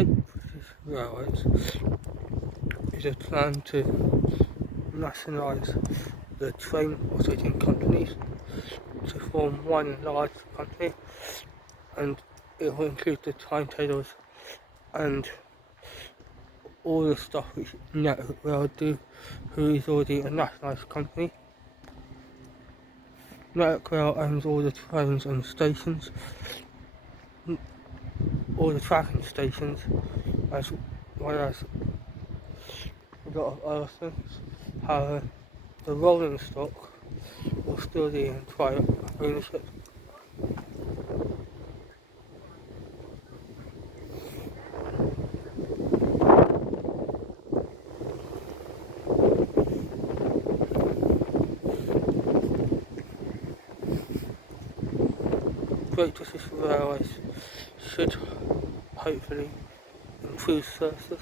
Great British Railways is a plan to nationalise the train operating companies to form one large company, and it will include the timetables and all the stuff which Network Rail do, who is already a nationalised company. Network Rail owns all the trains and stations, all the tracking stations, as well as a lot of other things. However, the rolling stock will still be in private ownership. Great British Railways should hopefully improve services